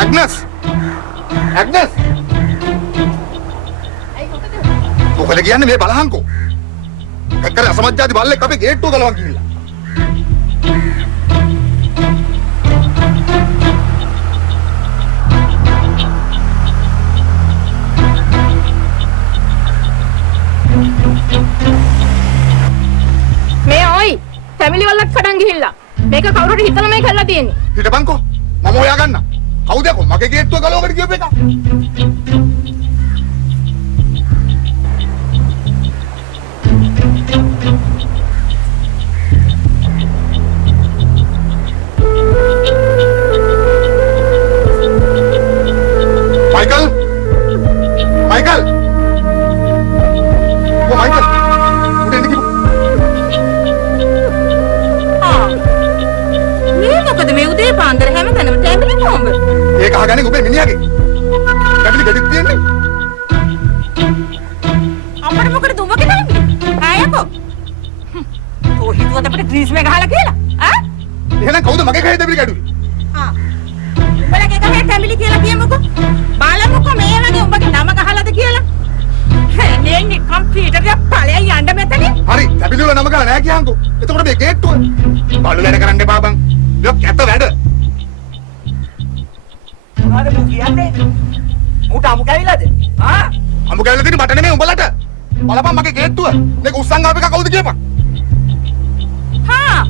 Agnes Agnes මොකද කියන්නේ මේ බලහන්කෝ එක්කර අසමජ්ජාති බල්ලෙක් අපේ ගේට්ටුව ගලවන් ගිහිල්ලා මේ ඔයි ෆැමිලි වලක් කඩන් ගිහිල්ලා මේක කවුරුට හිතලා මේ කරලා තියෙන්නේ හිටපන්කෝ මම හොයා ගන්න කවුද යකෝ මගේ ගේට්ටුව ගලවකට ගියපු එක Michael? Michael? Oh, Michael. Udah ini gimana? මේ මොකද මේ උදේ පාන්දර හැමතැනම ටැබ්ලි බෝම්බ ඒක අහගන්නේ ඔබේ මිනිහාගේ. ටැබ්ලි ගෙඩිත් තියන්නේ. අපර මොකද දුඹගේ ටැබ්ලි? ආයකෝ. තෝ හිතුවද අපිට ග්‍රීස් මේ ගහලා කියලා? ආ? එහෙනම් කවුද මගේ ගහේ ටැබ්ලි කැඩුවේ? උඹලගේ ගහේ ටැබ්ලි කියලා කියමුකෝ. බලමුකෝ මේ වගේ උඹගේ නම ගහලාද කියලා. නේ කම්පියුටර් එක ඵලයන් යන්න මෙතන. හරි ටැබ්ලි වල නම ගහලා නැහැ කියහන්කෝ. එතකොට මේ ගේට්ටුව. බලු වැඩ කරන්න එපා බං. ලොක් ඇත වැඩ. මොනවද මු කියන්නේ? මූට අමු කැවිලාද? ආ? අඹ කැවිලා තියෙන්නේ මට නෙමෙයි උඹලට. බලපන් මගේ ගේට්ටුව. මේක උස්සන් ආපු එක කවුද කියපන්. හා.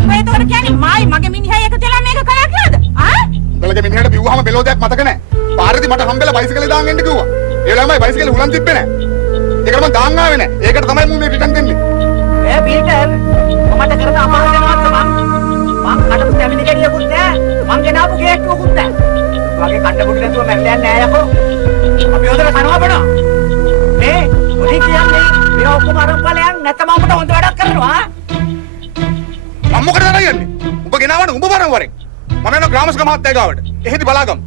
උඹ ඒතකොට කියන්නේ මායි මගේ මිනිහා එක තෙලා මේක කළා කියලාද? ආ? උඹලගේ මිනිහට බිව්වහම බෙලෝදයක් මතක නැහැ. පාරේදී මට හම්බෙලා බයිසිකලේ දාන් එන්න කිව්වා. ඒ ළමයි බයිසිකලේ උලන් තිබ්බේ නැහැ. ඒකට මම දාන් ආවේ නැහැ. ඒකට තමයි මම මේ රිටර්න් දෙන්නේ. පීටර් මට කරන අමාරු වෙනවත් මං කඩපු ෆැමිලි ගෙඩියකුත් නෑ මං ගෙනාපු ගේට්ටුවකුත් නෑ වගේ කන්න බුඩු නැතුව මැරෙන්නේ නෑ යකෝ අපි හොඳට කනවා බඩ මේ ඔලි කියන්නේ මේ ඔක්කොම අරන් ඵලයන් නැත්නම් අපිට හොඳ වැඩක් කරනවා මම මොකටද යන්නේ උඹ ගෙනාවන උඹ බරන් වරෙන් මම යනවා ග්‍රාමස්ක මහත්තයා ගාවට එහෙදි බලාගමු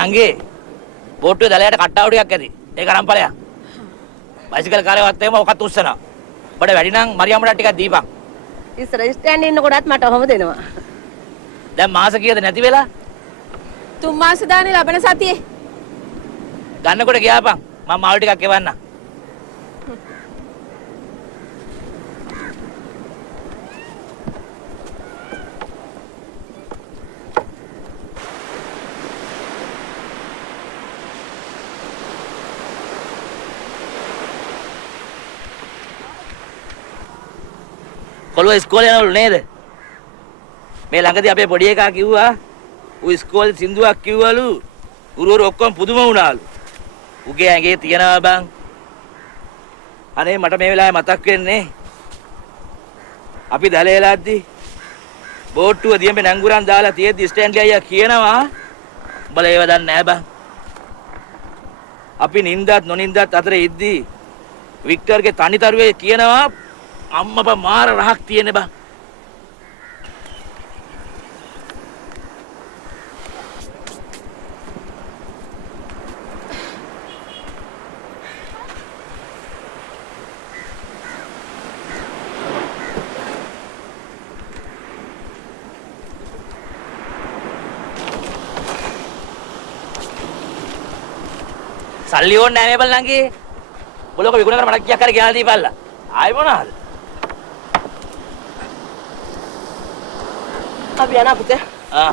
නංගේ බෝට්ටුවේ දලයට කට්ටාව ටිකක් ඇති. ඒක අරන් ඵලයන්. බයිසිකල් කාර්යවත් එහෙම ඔකත් උස්සනවා. බඩ වැඩි නම් මරියම්මට ටිකක් දීපන්. ඉස්සර ස්ටෑන්ඩ් ඉන්නකොටත් මට ඔහොම දෙනවා. දැන් මාස කීයද නැති වෙලා? 3 මාස දානේ ලබන සතියේ. ගන්නකොට ගියාපන්. මම මාළු ටිකක් එවන්නම්. කොළොව ඉස්කෝලේ යනවලු නේද? මේ ළඟදී අපේ පොඩි එකා කිව්වා ඌ ඉස්කෝලේ සින්දුවක් කිව්වලු ගුරුවරු ඔක්කොම පුදුම වුණාලු. උගේ ඇඟේ තියනවා බං. අනේ මට මේ වෙලාවේ මතක් වෙන්නේ අපි දැලේලාද්දි බෝට්ටුව දියඹේ නැංගුරන් දාලා තියෙද්දි ස්ටෑන්ලි අයියා කියනවා උඹලා ඒව දන්නේ නැහැ බං. අපි නින්දත් නොනින්දත් අතර ඉද්දි වික්ටර්ගේ තනිතරුවේ කියනවා අම්මපා මාර රහක් තියෙන බං. සල්ලි ඕනේ නැහැ මේ බල්ලන්ගේ. බොලක විකුණ කර මට කියක් හරි ගෙනල්ලා දීපල්ලා. ආයි මොනවාද? අපි යනවා පුතේ. ආ.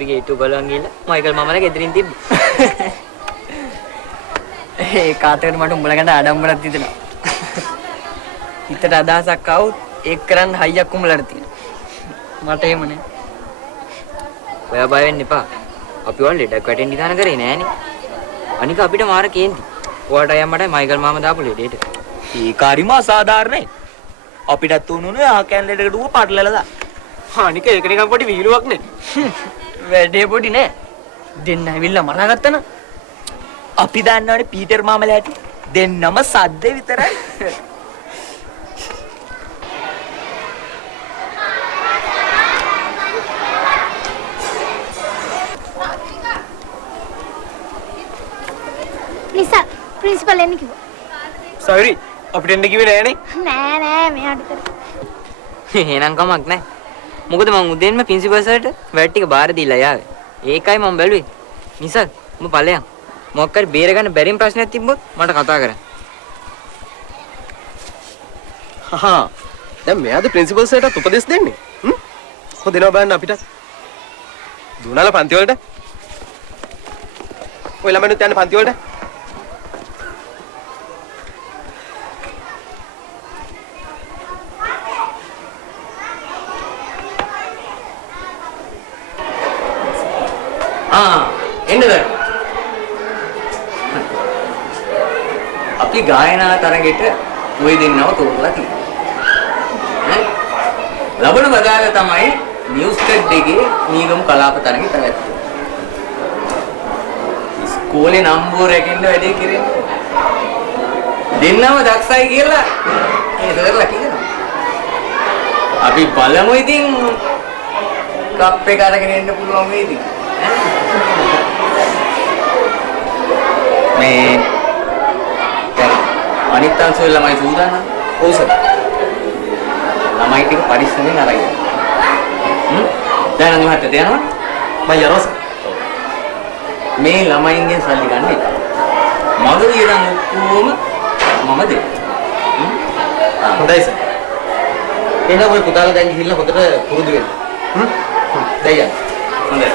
අපි ගේට්ටු බලන් ගිහලා මයිකල් මාමලා ගෙදරින් තිබ්බා. ඒ කාටද මට උඹලා ගැන ආඩම්බරක් හිතෙනවා. හිතට අදහසක් ආවොත් ඒක කරන්න හයියක් උඹලට තියෙනවා. මට එහෙම නෑ. ඔයා බය වෙන්න එපා. අපි වල ලෙඩක් වැටෙන්න ඉදාන කරේ නෑනේ. අනික අපිට මාර කේන්ති. ඔයාට අයියා මට මයිකල් මාමා දාපු ලෙඩේට. ඒක හරිම අසාධාරණයි. අපිටත් උනුනේ ආකෑන් ලෙඩකට ඌව පටලලා දා. අනික ඒක නිකන් පොඩි විහිළුවක් නේ. වැඩේ පොඩි නෑ. දෙන්න ඇවිල්ලා මරාගත්තා නම් අපි දන්නවනේ පීටර් මාමලා ඇති. දෙන්නම සද්ද විතරයි. ලිසා ප්‍රින්සිපල් එන්න කිව්වා. සෝරි අපිට එන්න කිව්වේ නෑනේ. නෑ මෙයාට කර. එහෙනම් කමක් නෑ. මොකද මං උදේන්ම ප්‍රින්සිපල් සර්ට වැඩ ටික බාර දීලා යාවේ. ඒකයි මම බැලුවේ. නිසා උඹ ඵලයන්. මොකක් හරි බේර ගන්න බැරිම ප්‍රශ්නයක් තිබ්බොත් මට කතා කරන්න. හහා දැන් මෙයාද ප්‍රින්සිපල් සර්ටත් උපදෙස් දෙන්නේ කොහොමද දෙනවා බලන්න අපිට දුනාලා පන්ති වලට ඔය ළමයිනුත් යන්න පන්ති වලට එන්න දැන් අපි ගායනා තරගෙට ඔය දෙන්නව තෝරලා තියෙනවා. ලබන බදාල තමයි නිවුස් කඩ් එකේ නීගම් කලාප තරගෙ පැවැත්වෙන්නේ. ඉස්කෝලේ නම්බුව රැකෙන්න වැඩේ කරන්නේ. දෙන්නම දක්ෂයි කියලා ඒ දෙකලා කියනවා. අපි බලමු ඉතින් කප් එක අරගෙන එන්න පුළුවන් වේද? මේ අනිත් අංශවල ළමයි සූදානම්. ඔව් සර්. ළමයි ටික පරිස්සමෙන් අරගෙන. දැන් අනිවාර්යයෙන්ම යනවා. මම යනවා සර්. මේ ළමයින්ගෙන් සල්ලි ගන්න එපා. මගේ වියදම් ඔක්කොම මම දෙන්න. හොඳයි සර් එහෙනම් ඔය පුතාලා දැන් ගිහිල්ලා හොඳට පුරුදු වෙන්න දැන් යන්න හොඳයි.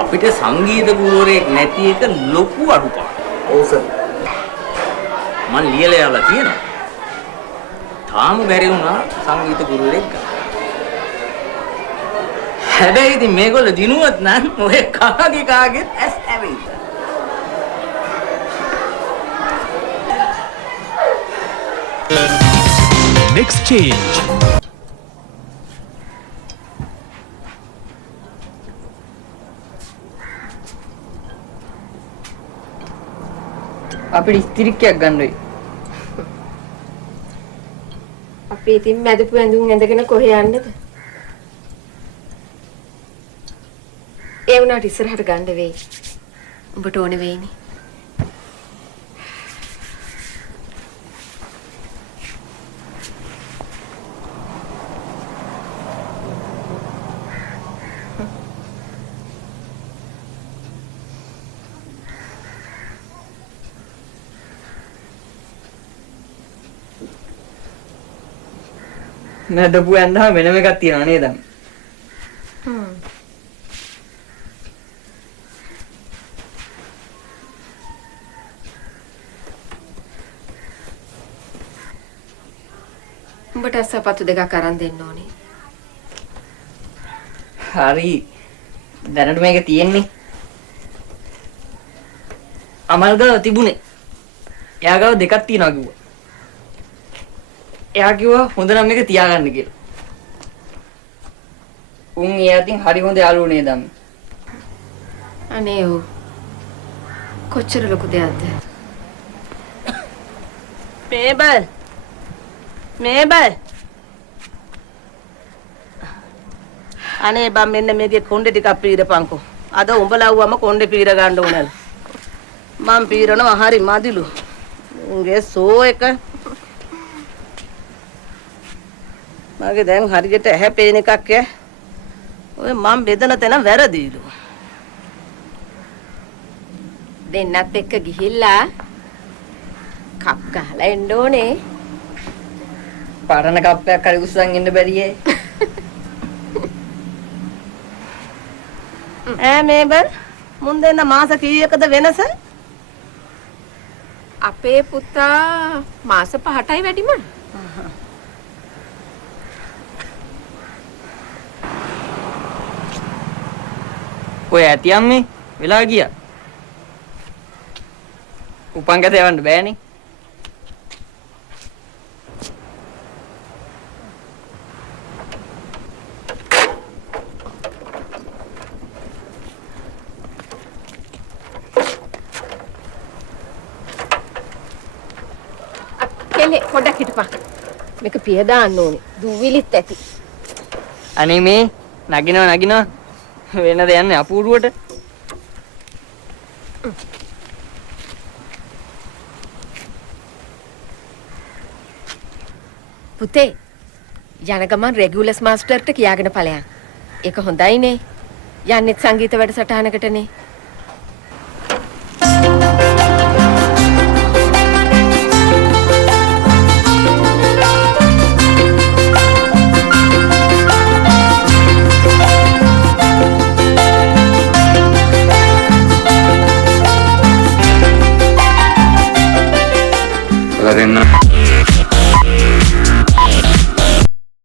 අපිට සංගීත ගුරුවරයෙක් නැති එක ලොකු අඩුපාඩුවක්. ඔව් සර් මම ලියලා යවලා තියෙනවා. තාම බැරි වුණා සංගීත ගුරුවරයෙක් ගන්න. හැබැයි ඉතින් මේගොල්ලෝ දිනුවත් නම් ඔය කාගෙත් ඇස් ඇවිත්. Next change. අපිට ස්තිරික්කයක් ගන්න වෙයි. අපි ඉතින් මැදපු ඇඳුම් ඇඳගෙන කොහේ යන්නද? ඒ වුණාට ඉස්සරහට ගන්න වෙයි. උඹට ඕනේ වෙයිනේ. නැදපු ඇඳහම වෙනම එකක් තියනවා නේද? උඹට සපත්තු දෙකක් අරන් දෙන්න ඕනේ. හරි. දැනට මේක තියෙන්නේ. අමල් ගාව තිබුණේ. එයා ගාව දෙකක් තියෙනවා කිව්වා. එයා කිව්වා හොඳ නම් මේක තියාගන්න කියලා. උන් ඒ අතින් හරි හොඳ යාළුවෝ නේද අම්මේ? අනේ ඔව්. කොච්චර ලොකු දෙයක්ද? මේබල් අනේ බම් මෙන්න මේකේ කොණ්ඩේ ටිකක් පීරපන්කෝ. අද උඹලව්වම කොණ්ඩේ පීර ගන්න ඕනල. මං පීරනවා හරි මදිලු. උන්ගේ සෝ එක මගේ දැන් හරියට ඇහැ පේන එකක් ඈ. ඔය මම බෙදන තැන වැරදිලු. දෙන්නත් එක්ක ගිහිල්ලා කප් ගහලා එන්න ඕනේ. පරණ කප්පයක් හරි උස්සන් ඉන්න බැරියේ. ඈ මේබල් මුන් දෙන්න මාස කීයකද වෙනස? අපේ පුතා මාස 5ටයි වැඩිම. ඔය ඇති අම්මේ වෙලා ගියා. උපංගත යවන්න බෑනේ. කෙලේ පොඩක් හිටපන්. මේක පිය දාන්න ඕනේ. දුවිලිත් ඇති. අනේ මේ නගිනවා වෙනද යන්නේ අපූරුවට. පුතේ යන ගමන් රෙගියුලස් මාස්ටර්ට කියාගෙන ඵලයන්. ඒක හොඳයිනේ. යන්නෙත් සංගීත වැඩසටහනකටනේ.